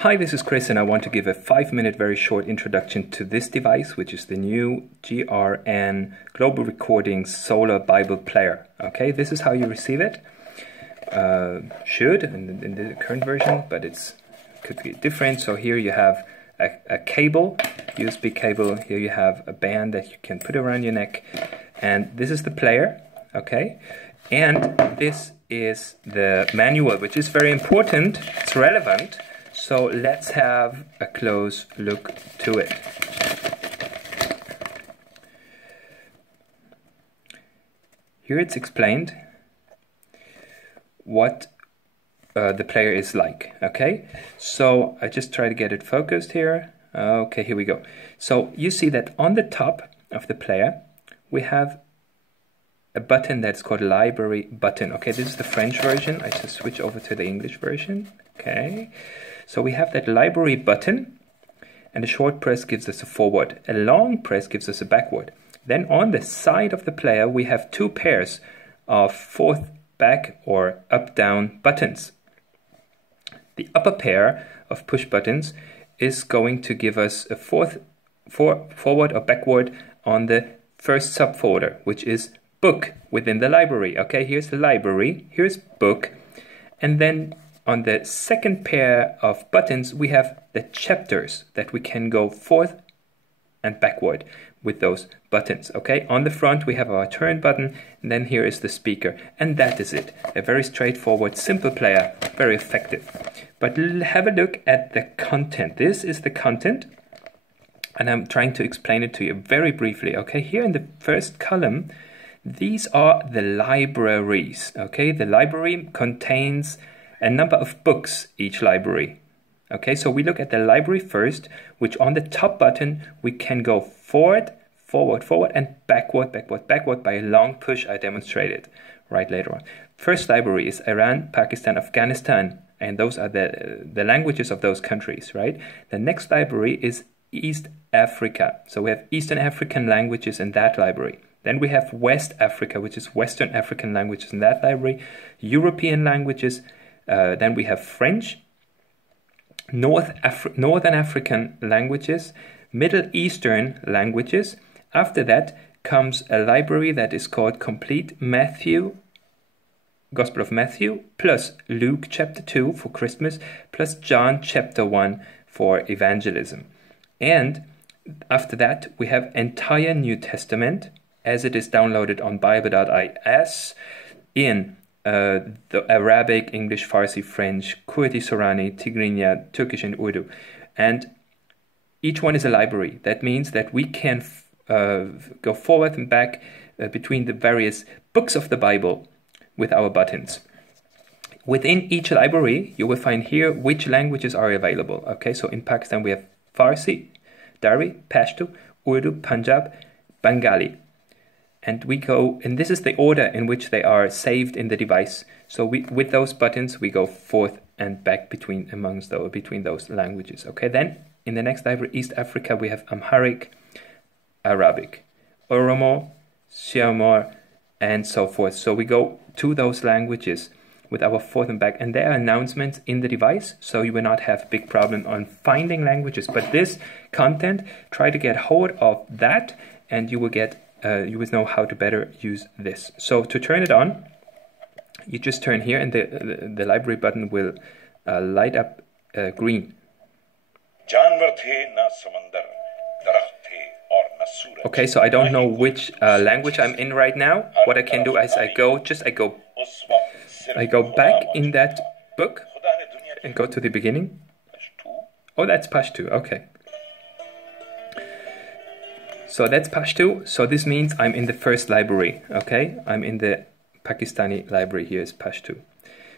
Hi, this is Chris and I want to give a 5-minute very short introduction to this device, which is the new GRN Global Recording Solar Bible player. Okay, this is how you receive it. Should in the current version, but it could be different. So here you have a cable, USB cable. Here you have a band that you can put around your neck, and this is the player. Okay, and this is the manual, which is very important. It's relevant. So let's have a close look to it. Here it's explained what the player is like. Okay, so I just try to get it focused here. Okay, here we go. So you see that on the top of the player we have a button that's called library button. Okay, this is the French version. I just switch over to the English version. Okay, so we have that library button, and a short press gives us a forward. A long press gives us a backward. Then on the side of the player we have two pairs of forth, back or up, down buttons. The upper pair of push buttons is going to give us a forward or backward on the first subfolder, which is book within the library. Okay, here's the library, here's book, and then on the second pair of buttons we have the chapters that we can go forth and backward with those buttons. Okay, on the front we have our turn button, and then here is the speaker, and that is it. A very straightforward, simple player, very effective. But have a look at the content. This is the content, and I'm trying to explain it to you very briefly. Okay, here in the first column, these are the libraries. Okay, the library contains a number of books, each library. Okay, so we look at the library first, which on the top button we can go forward, forward, forward, and backward, backward, backward by a long push. I demonstrated right later on. First library is Iran, Pakistan, Afghanistan, and those are the languages of those countries, right? The next library is East Africa. So we have Eastern African languages in that library. Then we have West Africa, which is Western African languages in that library. European languages. Then we have French, Northern African languages, Middle Eastern languages. After that comes a library that is called Complete Matthew, Gospel of Matthew, plus Luke chapter 2 for Christmas, plus John chapter 1 for evangelism. And after that we have entire New Testament as it is downloaded on Bible.is in the Arabic, English, Farsi, French, Kurdi, Sorani, Tigrinya, Turkish, and Urdu. And each one is a library. That means that we can go forward and back between the various books of the Bible with our buttons. Within each library, you will find here which languages are available. Okay, so in Pakistan we have Farsi, Dari, Pashto, Urdu, Punjab, Bengali. And we go, and this is the order in which they are saved in the device. So with those buttons, we go forth and back between those languages. Okay, then in the next library, East Africa, we have Amharic, Arabic, Oromo, Siamar, and so forth. So we go to those languages with our forth and back, and there are announcements in the device, so you will not have a big problem on finding languages. But this content, try to get hold of that, and you will get you will know how to better use this. So to turn it on, you just turn here, and the library button will light up green. Okay, so I don't know which language I'm in right now. What I can do is I go back in that book and go to the beginning. Oh, that's Pashto. Okay. So that's Pashto, so this means I'm in the first library, okay? I'm in the Pakistani library, here is Pashto.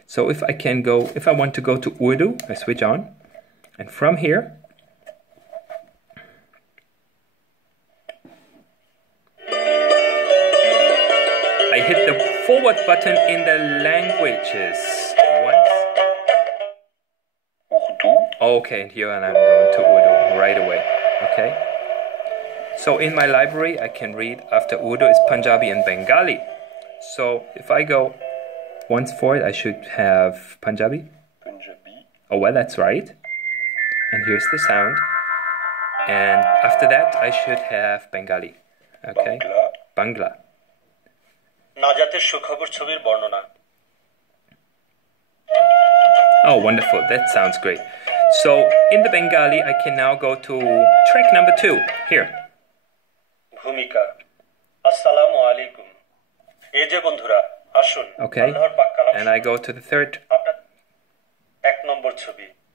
So if I want to go to Urdu, I switch on, and from here, I hit the forward button in the languages once. Okay, and here I'm going to Urdu right away, okay? So in my library, I can read after Urdu is Punjabi and Bengali. So if I go once forward, I should have Punjabi. Oh, well, that's right. and here's the sound. And after that, I should have Bengali. Okay, Bangla. Oh, wonderful. That sounds great. So, in the Bengali, I can now go to track number 2. Here. Bhumika. Assalamu alaikum. Eje bondhura, ashun. Okay, and I go to the third.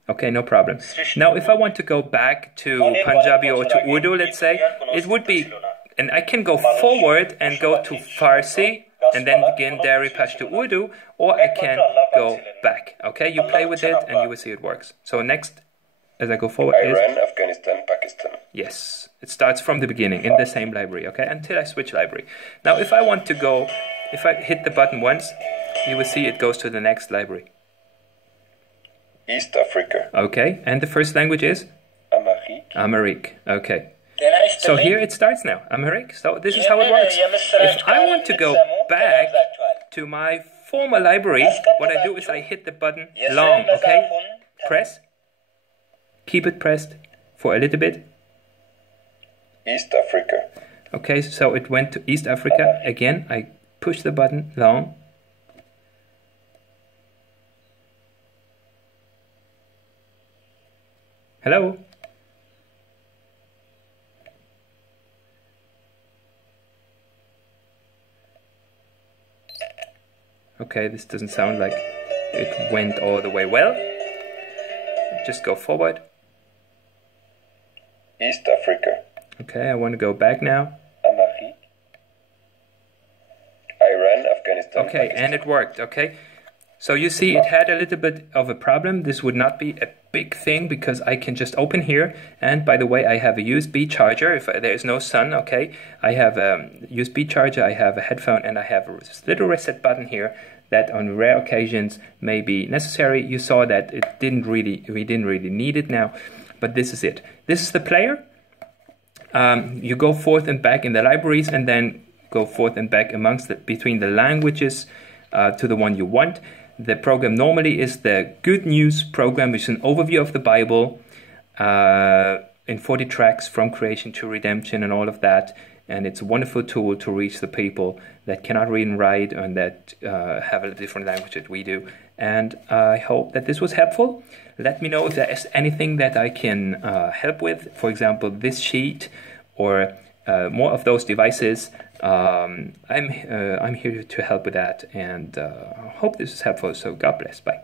Okay, no problem. Now, if I want to go back to Punjabi or to Urdu, let's say, it would be, and I can go forward and go to Farsi, and then again Dari Pashto Urdu, or I can go back. Okay, you play with it and you will see it works. So next, as I go forward, Iran, Afghanistan, Pakistan. Yes, it starts from the beginning in the same library, okay, until I switch library. Now, if I want to go, if I hit the button once, you will see it goes to the next library. East Africa. Okay, and the first language is? Amharic. Amharic, okay. So here it starts now, Amharic. So this is how it works. If I want to go back to my former library, what I do is I hit the button long, okay? Press. Keep it pressed for a little bit. East Africa. Okay, so it went to East Africa. Again, I push the button long. Hello? Okay, this doesn't sound like it went all the way well. Just go forward. East Africa. Okay, I want to go back now. Amharic. Iran, Afghanistan. Okay, Pakistan. and it worked, okay? So you see it had a little bit of a problem. This would not be a big thing because I can just open here. And by the way, I have a USB charger if there is no sun, okay? I have a USB charger, I have a headphone, and I have a little reset button here that on rare occasions may be necessary. You saw that we didn't really need it now, but this is it. This is the player. You go forth and back in the libraries and then go forth and back between the languages to the one you want. The program normally is the Good News program, which is an overview of the Bible in 40 tracks from creation to redemption and all of that. And it's a wonderful tool to reach the people that cannot read and write and that have a different language that we do. And I hope that this was helpful. Let me know if there is anything that I can help with. For example, this sheet or more of those devices. I'm here to help with that, and hope this is helpful. So God bless. Bye.